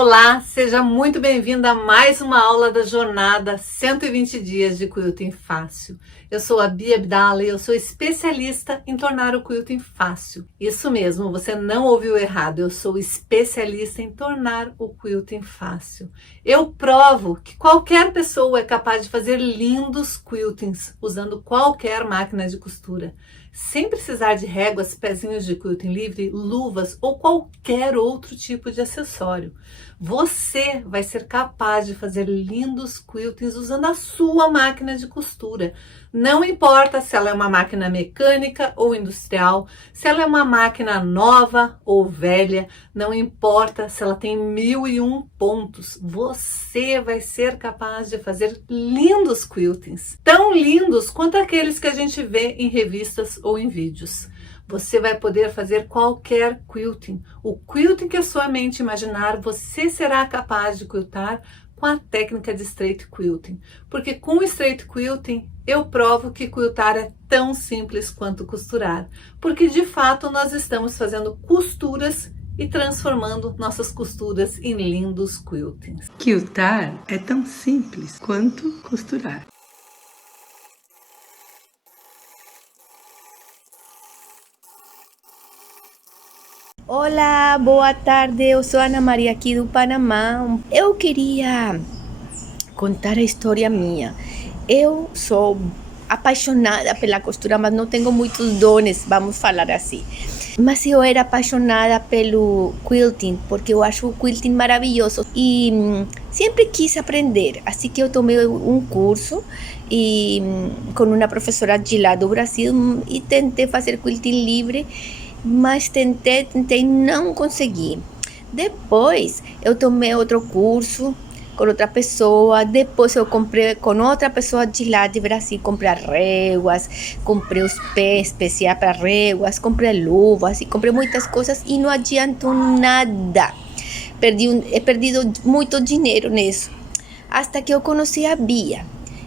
Olá, seja muito bem-vinda a mais uma aula da jornada 120 dias de quilting fácil. Eu sou a Bia Abdala e eu sou especialista em tornar o quilting fácil. Isso mesmo, você não ouviu errado, eu sou especialista em tornar o quilting fácil. Eu provo que qualquer pessoa é capaz de fazer lindos quiltings usando qualquer máquina de costura, sem precisar de réguas, pezinhos de quilting livre, luvas ou qualquer outro tipo de acessório. Você vai ser capaz de fazer lindos quiltings usando a sua máquina de costura. Não importa se ela é uma máquina mecânica ou industrial, se ela é uma máquina nova ou velha, não importa se ela tem 1001 pontos, você vai ser capaz de fazer lindos quiltings, tão lindos quanto aqueles que a gente vê em revistas ou em vídeos. Você vai poder fazer qualquer quilting. O quilting que a sua mente imaginar, você será capaz de quiltar com a técnica de straight quilting. Porque com o straight quilting, eu provo que quiltar é tão simples quanto costurar. Porque de fato nós estamos fazendo costuras e transformando nossas costuras em lindos quiltings. Quiltar é tão simples quanto costurar. Olá, boa tarde, eu sou Ana Maria aqui do Panamá. Eu queria contar a história minha. Eu sou apaixonada pela costura, mas não tenho muitos dones, vamos falar assim. Mas eu era apaixonada pelo quilting, porque eu acho o quilting maravilhoso e sempre quis aprender. Assim que eu tomei um curso com uma professora de lá do Brasil e tentei fazer quilting livre, mas tentei, não consegui. Depois eu tomei outro curso com outra pessoa, depois eu comprei com outra pessoa de lá de Brasil, comprei réguas, comprei os pés especiais para réguas, comprei luvas e comprei muitas coisas e não adiantou nada. He perdido muito dinheiro nisso, até que eu conheci a Bia.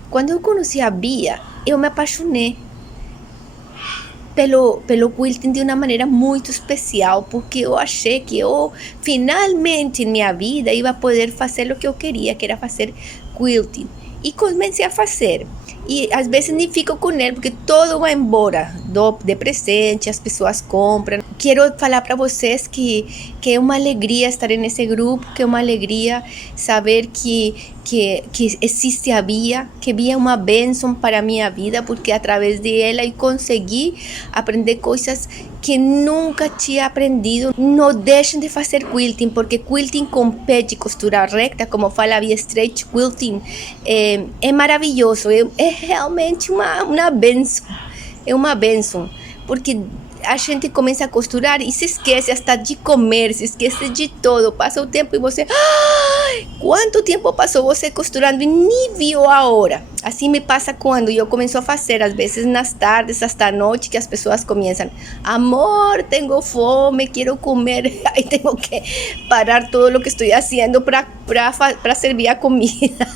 Quando eu conheci a Bia, eu me apaixonei pelo quilting de uma maneira muito especial, porque eu achei que eu finalmente em minha vida ia poder fazer o que eu queria, que era fazer quilting. E comecei a fazer. E às vezes nem fico com ele, porque todo vai embora, dou de presente, as pessoas compram. Quero falar para vocês que é uma alegria estar nesse grupo, que é uma alegria saber que existe a Bia, que Bia é uma bênção para a minha vida, porque através dela eu consegui aprender coisas que nunca tinha aprendido. Não deixem de fazer quilting, porque quilting com pé de costura recta, como fala a Bia, straight quilting, é maravilhoso, é realmente uma bênção, é uma bênção, porque a gente começa a costurar e se esquece até de comer, se esquece de tudo, passa o tempo e você, quanto tempo passou você costurando e nem viu a hora. Assim me passa quando eu começo a fazer, às vezes nas tardes, hasta a noite, que as pessoas começam, amor, tenho fome, quero comer, aí tenho que parar tudo o que estou fazendo para servir a comida.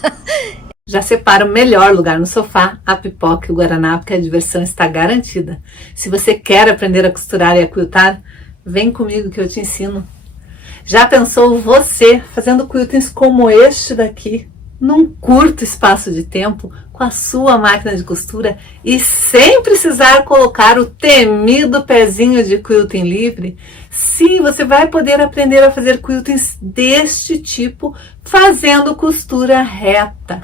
Já separa o melhor lugar no sofá, a pipoca e o guaraná, porque a diversão está garantida. Se você quer aprender a costurar e a quiltar, vem comigo que eu te ensino. Já pensou você fazendo quiltings como este daqui, num curto espaço de tempo, com a sua máquina de costura e sem precisar colocar o temido pezinho de quilting livre? Sim, você vai poder aprender a fazer quiltings deste tipo, fazendo costura reta.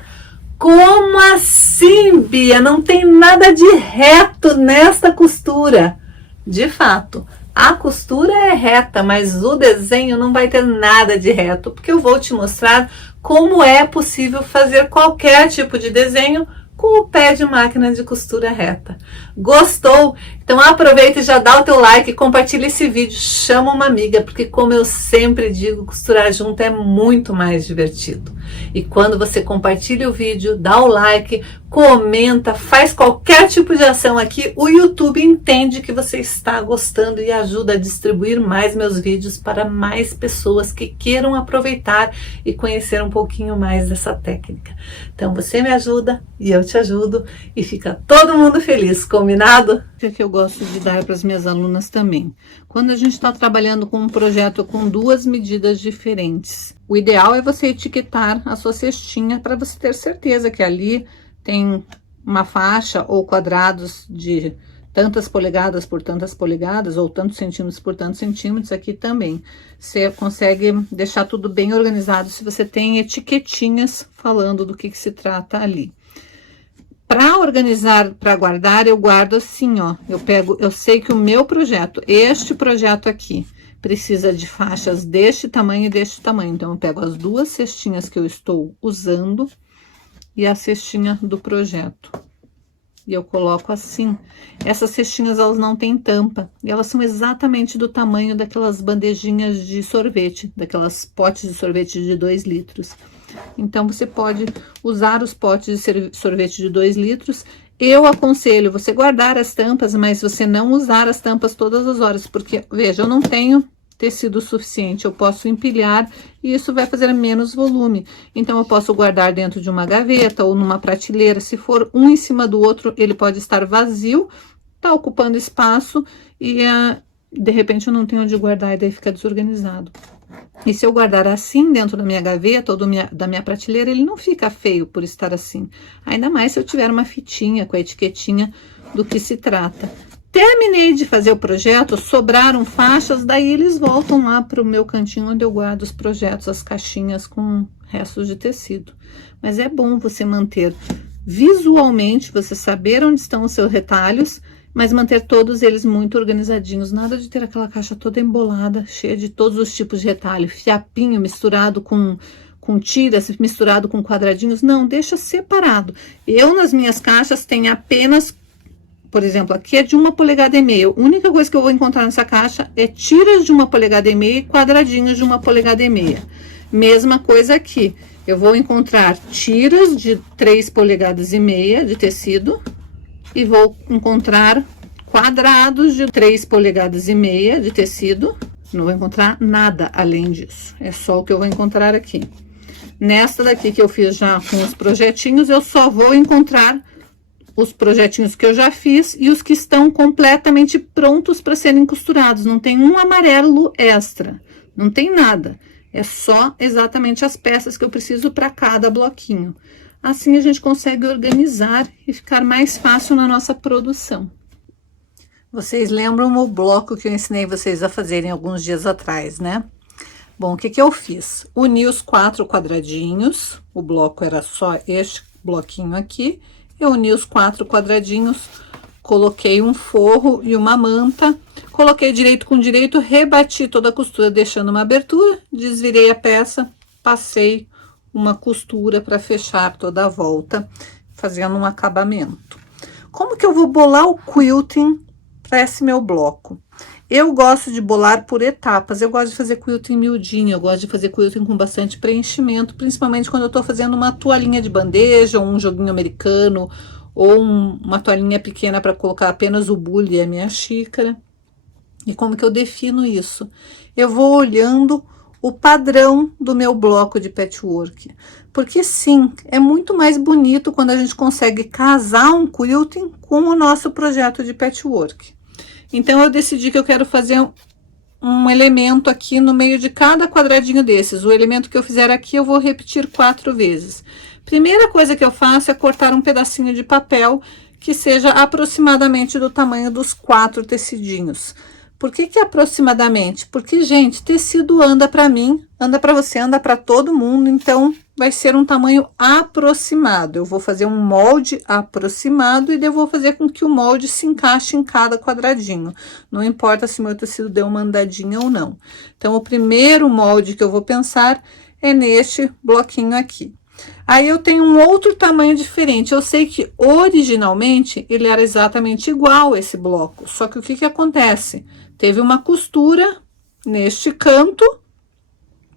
Como assim, Bia? Não tem nada de reto nesta costura. De fato, a costura é reta, mas o desenho não vai ter nada de reto, porque eu vou te mostrar como é possível fazer qualquer tipo de desenho com o pé de máquina de costura reta. Gostou? Então aproveita e já dá o teu like e compartilha esse vídeo. Chama uma amiga, porque como eu sempre digo, costurar junto é muito mais divertido. E quando você compartilha o vídeo, dá o like, comenta, faz qualquer tipo de ação aqui, o YouTube entende que você está gostando e ajuda a distribuir mais meus vídeos para mais pessoas que queiram aproveitar e conhecer um pouquinho mais dessa técnica. Então você me ajuda e eu te ajudo e fica todo mundo feliz, combinado? que eu gosto de dar para as minhas alunas também. Quando a gente está trabalhando com um projeto com duas medidas diferentes, o ideal é você etiquetar a sua cestinha para você ter certeza que ali tem uma faixa ou quadrados de tantas polegadas por tantas polegadas, ou tantos centímetros por tantos centímetros. Aqui também você consegue deixar tudo bem organizado se você tem etiquetinhas falando do que se trata ali. Para organizar, para guardar, eu guardo assim, ó. Eu sei que o meu projeto, este projeto aqui, precisa de faixas deste tamanho e deste tamanho. Então, eu pego as duas cestinhas que eu estou usando e a cestinha do projeto. E eu coloco assim. Essas cestinhas, elas não têm tampa. E elas são exatamente do tamanho daquelas bandejinhas de sorvete, daquelas potes de sorvete de 2 litros. Então, você pode usar os potes de sorvete de 2 litros. Eu aconselho você guardar as tampas, mas você não usar as tampas todas as horas. Porque, veja, eu não tenho tecido suficiente, eu posso empilhar e isso vai fazer menos volume. Então, eu posso guardar dentro de uma gaveta ou numa prateleira. Se for um em cima do outro, ele pode estar vazio, tá ocupando espaço e de repente eu não tenho onde guardar e daí fica desorganizado. E se eu guardar assim dentro da minha gaveta ou da minha prateleira, ele não fica feio por estar assim. Ainda mais se eu tiver uma fitinha com a etiquetinha do que se trata. Terminei de fazer o projeto, sobraram faixas, daí eles voltam lá para o meu cantinho onde eu guardo os projetos, as caixinhas com restos de tecido. Mas é bom você manter visualmente, você saber onde estão os seus retalhos, mas manter todos eles muito organizadinhos. Nada de ter aquela caixa toda embolada, cheia de todos os tipos de retalho, fiapinho misturado com tiras, misturado com quadradinhos. Não, deixa separado. Eu, nas minhas caixas, tenho apenas... Por exemplo, aqui é de 1,5 polegadas. A única coisa que eu vou encontrar nessa caixa é tiras de 1,5 polegadas e quadradinhos de 1,5 polegadas. Mesma coisa aqui. Eu vou encontrar tiras de 3,5 polegadas de tecido e vou encontrar quadrados de 3,5 polegadas de tecido. Não vou encontrar nada além disso. É só o que eu vou encontrar aqui. Nesta daqui que eu fiz já com os projetinhos, eu só vou encontrar os projetinhos que eu já fiz e os que estão completamente prontos para serem costurados. Não tem um amarelo extra, não tem nada. É só exatamente as peças que eu preciso para cada bloquinho. Assim a gente consegue organizar e ficar mais fácil na nossa produção. Vocês lembram o bloco que eu ensinei vocês a fazerem alguns dias atrás, né? Bom, o que eu fiz? Uni os 4 quadradinhos, o bloco era só este bloquinho aqui. Eu uni os 4 quadradinhos, coloquei um forro e uma manta, coloquei direito com direito, rebati toda a costura, deixando uma abertura, desvirei a peça, passei uma costura para fechar toda a volta, fazendo um acabamento. Como que eu vou bolar o quilting para esse meu bloco? Eu gosto de bolar por etapas, eu gosto de fazer quilting miudinho, eu gosto de fazer quilting com bastante preenchimento, principalmente quando eu tô fazendo uma toalhinha de bandeja, ou um joguinho americano, ou uma toalhinha pequena para colocar apenas o bule e a minha xícara. E como que eu defino isso? Eu vou olhando o padrão do meu bloco de patchwork, porque sim, é muito mais bonito quando a gente consegue casar um quilting com o nosso projeto de patchwork. Então, eu decidi que eu quero fazer um elemento aqui no meio de cada quadradinho desses. O elemento que eu fizer aqui, eu vou repetir 4 vezes. Primeira coisa que eu faço é cortar um pedacinho de papel que seja aproximadamente do tamanho dos 4 tecidinhos. Por que aproximadamente? Porque, gente, tecido anda para mim, anda para você, anda para todo mundo, então vai ser um tamanho aproximado. Eu vou fazer um molde aproximado e eu vou fazer com que o molde se encaixe em cada quadradinho. Não importa se meu tecido deu uma andadinha ou não. Então, o primeiro molde que eu vou pensar é neste bloquinho aqui. Aí eu tenho um outro tamanho diferente. Eu sei que originalmente ele era exatamente igual a esse bloco, só que o que acontece? Teve uma costura neste canto,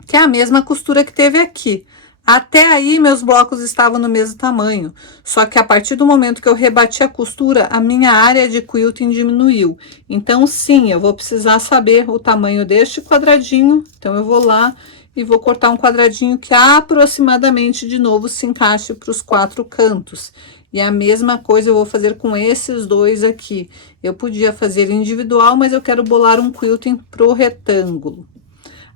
que é a mesma costura que teve aqui. Até aí, meus blocos estavam no mesmo tamanho, só que a partir do momento que eu rebati a costura, a minha área de quilting diminuiu. Então, sim, eu vou precisar saber o tamanho deste quadradinho, então eu vou lá e vou cortar um quadradinho que aproximadamente, de novo, se encaixe para os 4 cantos. E a mesma coisa eu vou fazer com esses dois aqui. Eu podia fazer individual, mas eu quero bolar um quilting pro retângulo.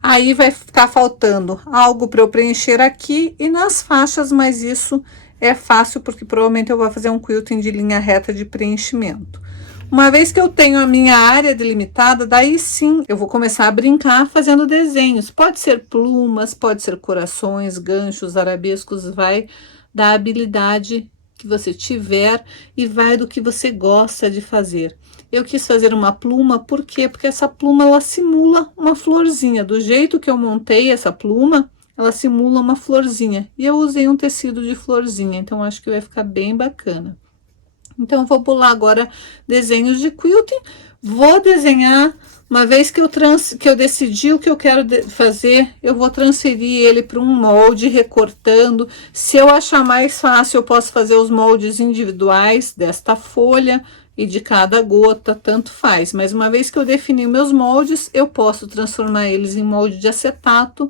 Aí vai ficar faltando algo para eu preencher aqui e nas faixas, mas isso é fácil porque provavelmente eu vou fazer um quilting de linha reta de preenchimento. Uma vez que eu tenho a minha área delimitada, daí sim eu vou começar a brincar fazendo desenhos. Pode ser plumas, pode ser corações, ganchos, arabescos, vai da habilidade que você tiver e vai do que você gosta de fazer. Eu quis fazer uma pluma, por quê? Porque essa pluma ela simula uma florzinha. Do jeito que eu montei essa pluma, ela simula uma florzinha. E eu usei um tecido de florzinha, então acho que vai ficar bem bacana. Então, eu vou pular agora desenhos de quilting. Vou desenhar, uma vez que eu decidi o que eu quero fazer, eu vou transferir ele para um molde, recortando. Se eu achar mais fácil, eu posso fazer os moldes individuais desta folha e de cada gota, tanto faz. Mas uma vez que eu defini meus moldes, eu posso transformar eles em molde de acetato,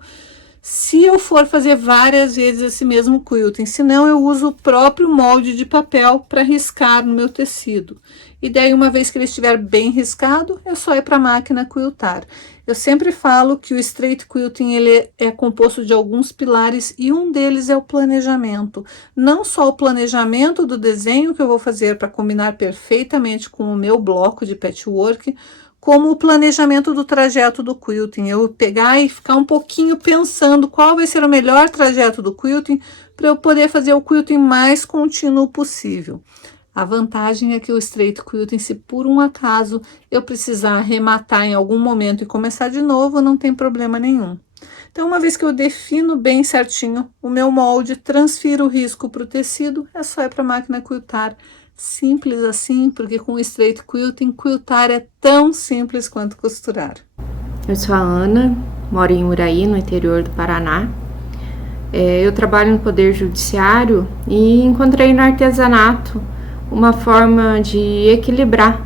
se eu for fazer várias vezes esse mesmo quilting, senão eu uso o próprio molde de papel para riscar no meu tecido. E daí, uma vez que ele estiver bem riscado, é só ir para a máquina quiltar. Eu sempre falo que o straight quilting ele é composto de alguns pilares e um deles é o planejamento. Não só o planejamento do desenho que eu vou fazer para combinar perfeitamente com o meu bloco de patchwork, como o planejamento do trajeto do quilting. Eu pegar e ficar um pouquinho pensando qual vai ser o melhor trajeto do quilting para eu poder fazer o quilting mais contínuo possível. A vantagem é que o straight quilting, se por um acaso eu precisar arrematar em algum momento e começar de novo, não tem problema nenhum. Então, uma vez que eu defino bem certinho o meu molde, transfiro o risco para o tecido, é só ir para a máquina quiltar. Simples assim, porque com o straight quilting, quiltar é tão simples quanto costurar. Eu sou a Ana, moro em Uraí, no interior do Paraná. Eu trabalho no Poder Judiciário e encontrei no artesanato uma forma de equilibrar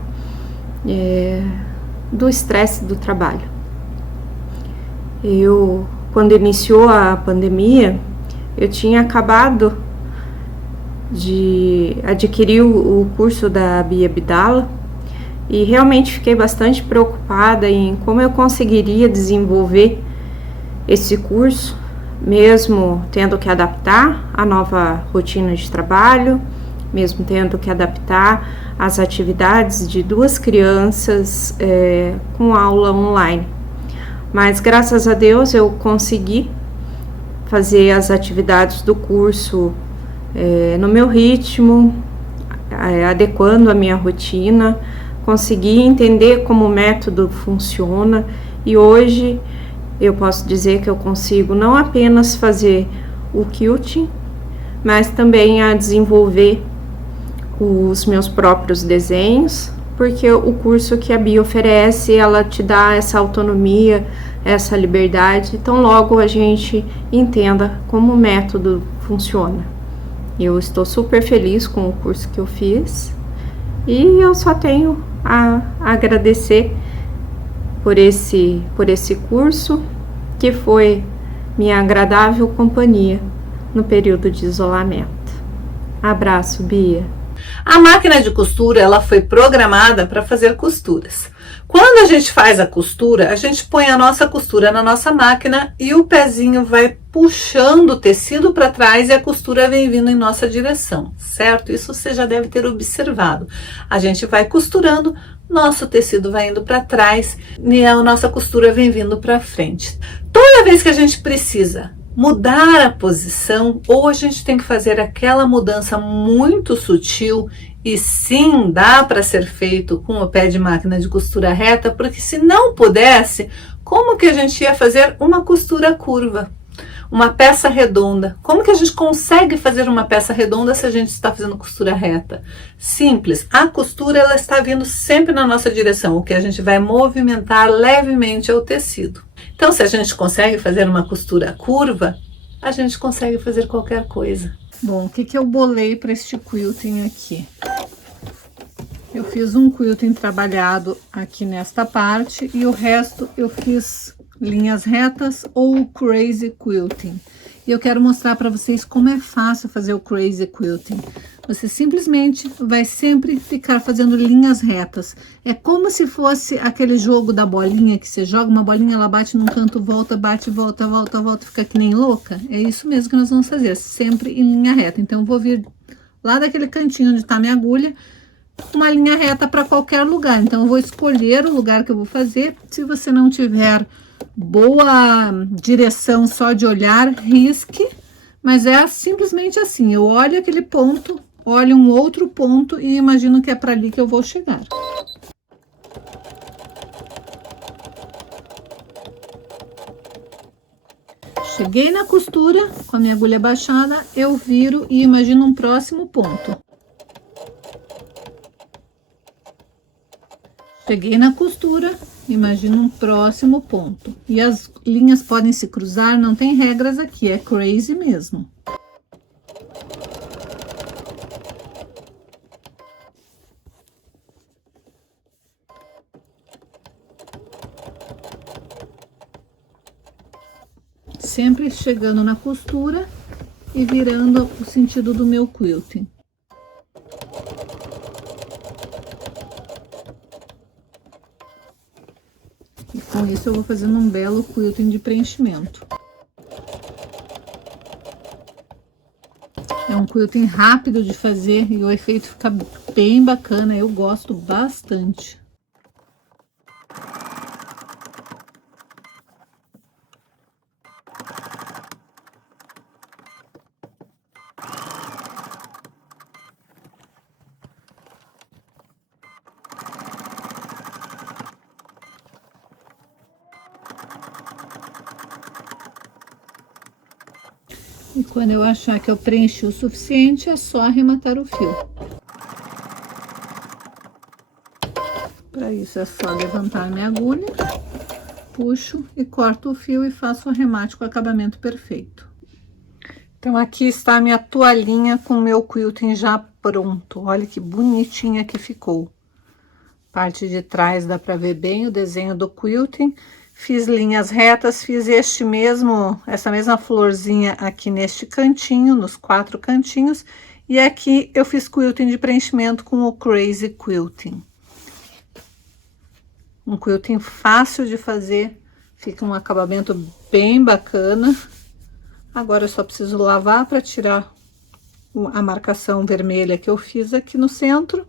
do estresse do trabalho. Quando iniciou a pandemia, eu tinha acabado de adquirir o curso da Bia Abdala e realmente fiquei bastante preocupada em como eu conseguiria desenvolver esse curso, mesmo tendo que adaptar a nova rotina de trabalho, mesmo tendo que adaptar as atividades de 2 crianças com aula online. Mas graças a Deus eu consegui fazer as atividades do curso no meu ritmo, adequando a minha rotina, consegui entender como o método funciona e hoje eu posso dizer que eu consigo não apenas fazer o quilting, mas também a desenvolver os meus próprios desenhos, porque o curso que a Bia oferece, ela te dá essa autonomia, essa liberdade, então logo a gente entenda como o método funciona. Eu estou super feliz com o curso que eu fiz e eu só tenho a agradecer por esse curso, que foi minha agradável companhia no período de isolamento. Abraço, Bia. A máquina de costura, ela foi programada para fazer costuras. Quando a gente faz a costura, a gente põe a nossa costura na nossa máquina e o pezinho vai puxando o tecido para trás e a costura vem vindo em nossa direção, certo? Isso você já deve ter observado. A gente vai costurando, nosso tecido vai indo para trás e a nossa costura vem vindo para frente. Toda vez que a gente precisa mudar a posição, ou a gente tem que fazer aquela mudança muito sutil, e sim, dá para ser feito com o pé de máquina de costura reta, porque se não pudesse, como que a gente ia fazer uma costura curva? Uma peça redonda. Como que a gente consegue fazer uma peça redonda se a gente está fazendo costura reta? Simples. A costura ela está vindo sempre na nossa direção, o que a gente vai movimentar levemente é o tecido. Então, se a gente consegue fazer uma costura curva, a gente consegue fazer qualquer coisa. Bom, o que eu bolei para este quilting aqui? Eu fiz um quilting trabalhado aqui nesta parte e o resto eu fiz linhas retas ou crazy quilting. E eu quero mostrar para vocês como é fácil fazer o crazy quilting. Você simplesmente vai sempre ficar fazendo linhas retas. É como se fosse aquele jogo da bolinha, que você joga uma bolinha, ela bate num canto, volta, bate, volta, volta, volta, fica que nem louca. É isso mesmo que nós vamos fazer, sempre em linha reta. Então, eu vou vir lá daquele cantinho onde está minha agulha, uma linha reta para qualquer lugar. Então, eu vou escolher o lugar que eu vou fazer. Se você não tiver boa direção só de olhar, risque. Mas é simplesmente assim, eu olho aquele ponto, olho um outro ponto e imagino que é para ali que eu vou chegar. Cheguei na costura, com a minha agulha baixada, eu viro e imagino um próximo ponto. Cheguei na costura, imagino um próximo ponto. E as linhas podem se cruzar, não tem regras aqui, é crazy mesmo. Sempre chegando na costura e virando o sentido do meu quilting. E com isso eu vou fazendo um belo quilting de preenchimento. É um quilting rápido de fazer e o efeito fica bem bacana, eu gosto bastante. E quando eu achar que eu preenchi o suficiente, é só arrematar o fio. Para isso é só levantar minha agulha, puxo e corto o fio e faço o arremate com o acabamento perfeito. Então aqui está a minha toalhinha com o meu quilting já pronto. Olha que bonitinha que ficou. Parte de trás dá para ver bem o desenho do quilting. Fiz linhas retas, fiz essa mesma florzinha aqui neste cantinho, nos 4 cantinhos. E aqui eu fiz quilting de preenchimento com o Crazy Quilting. Um quilting fácil de fazer, fica um acabamento bem bacana. Agora eu só preciso lavar para tirar a marcação vermelha que eu fiz aqui no centro.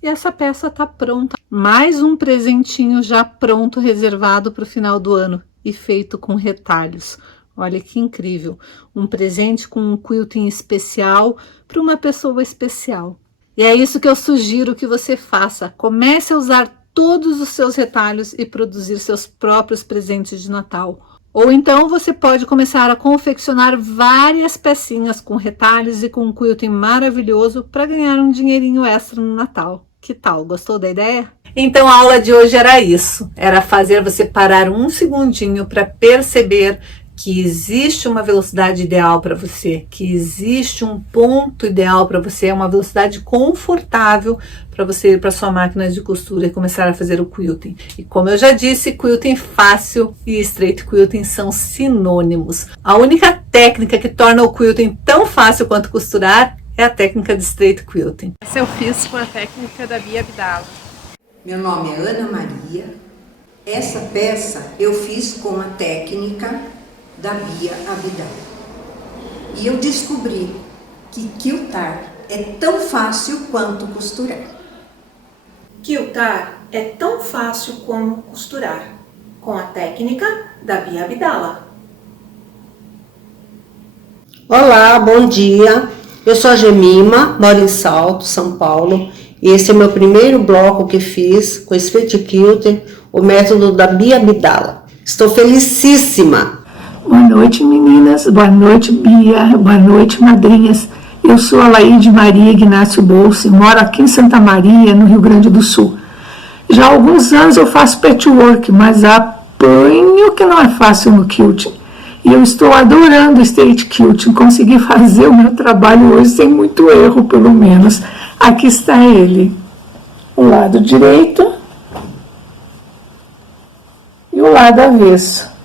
E essa peça tá pronta. Mais um presentinho já pronto, reservado para o final do ano e feito com retalhos. Olha que incrível. Um presente com um quilting especial para uma pessoa especial. E é isso que eu sugiro que você faça. Comece a usar todos os seus retalhos e produzir seus próprios presentes de Natal. Ou então você pode começar a confeccionar várias pecinhas com retalhos e com um quilting maravilhoso para ganhar um dinheirinho extra no Natal. Que tal? Gostou da ideia? Então a aula de hoje era isso, era fazer você parar um segundinho para perceber que existe uma velocidade ideal para você, que existe um ponto ideal para você, uma velocidade confortável para você ir para sua máquina de costura e começar a fazer o quilting. E como eu já disse, quilting fácil e straight quilting são sinônimos. A única técnica que torna o quilting tão fácil quanto costurar é a técnica de straight quilting. Essa eu fiz com a técnica da Bia Abdala. Meu nome é Ana Maria. Essa peça eu fiz com a técnica da Bia Abdala. E eu descobri que quiltar é tão fácil quanto costurar. Quiltar é tão fácil como costurar, com a técnica da Bia Abdala. Olá, bom dia. Eu sou a Gemima, moro em Salto, São Paulo, e esse é meu primeiro bloco que fiz com straight quilting, o método da Bia Abdala. Estou felicíssima! Boa noite, meninas. Boa noite, Bia. Boa noite, madrinhas. Eu sou a Laide Maria Ignácio Bolsi, moro aqui em Santa Maria, no Rio Grande do Sul. Já há alguns anos eu faço patchwork, mas apanho que não é fácil no quilting. E eu estou adorando o straight quilting, consegui fazer o meu trabalho hoje sem muito erro, pelo menos. Aqui está ele, o lado direito e o lado avesso.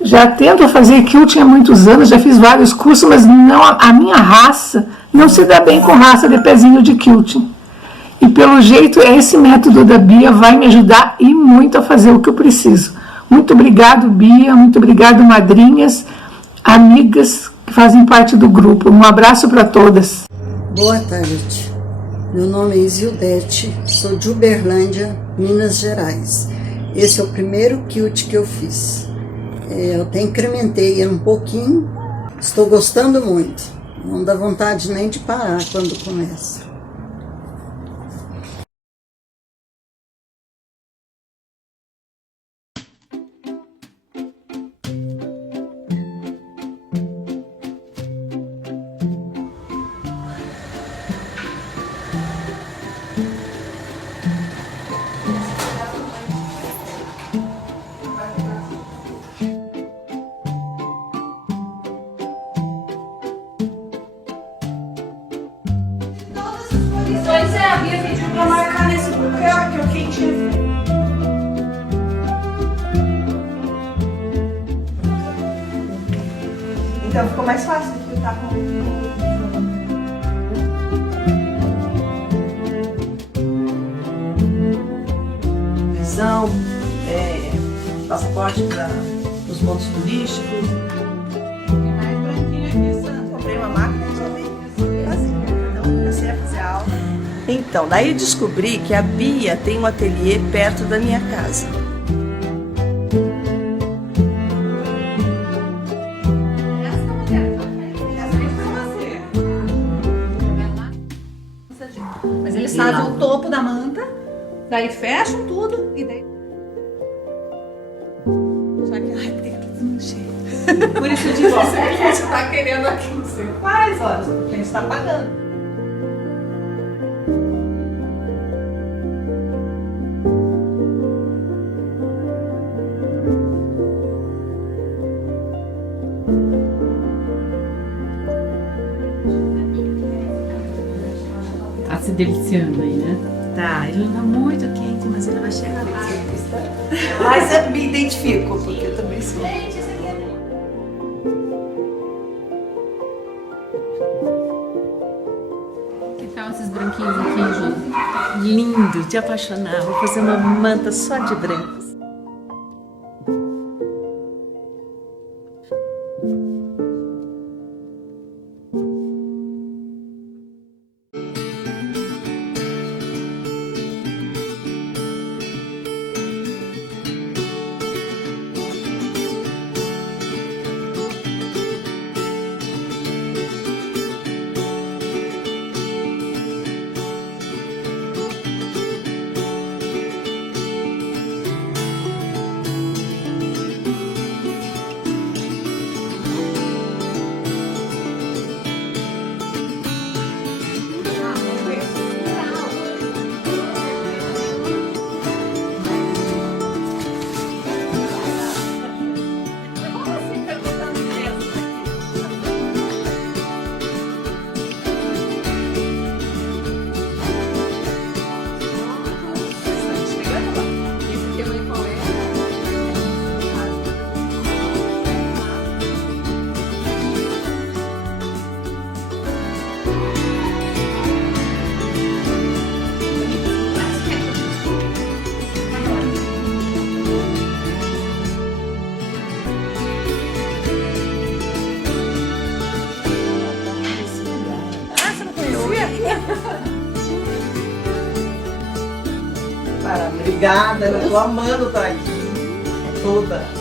Já tento fazer quilting há muitos anos, já fiz vários cursos, mas não, a minha raça não se dá bem com raça de pezinho de quilting. E pelo jeito, esse método da Bia vai me ajudar e muito a fazer o que eu preciso. Muito obrigado, Bia. Muito obrigado, madrinhas, amigas que fazem parte do grupo. Um abraço para todas. Boa tarde. Meu nome é Isildete, sou de Uberlândia, Minas Gerais. Esse é o primeiro quilt que eu fiz. Eu até incrementei um pouquinho, estou gostando muito. Não dá vontade nem de parar quando começa. Pois é, a Bia pediu pra marcar nesse papel aqui, o que tinha. Então ficou mais fácil do que eu tava com. Visão, passaporte para os pontos turísticos. Tem mais branquinho aqui, Sandra. Comprei uma máquina e já veio vazia. Então comecei a fazer a aula. Então, daí eu descobri que a Bia tem um ateliê perto da minha casa. Mas eles fazem o topo da manta, daí fecham tudo e daí... Só que, ai, tem que fazer jeito. Por isso eu disse, a gente tá querendo aqui, você faz, olha, a gente tá pagando. Tá se deliciando aí, né? Tá, ele não tá muito quente, mas ele vai chegar lá. Mas eu me identifico, porque eu também sou. Que tal esses branquinhos aqui, Ju? Lindo, de apaixonar. Vou fazer uma manta só de brancos. Obrigada, eu tô amando estar aqui. Toda.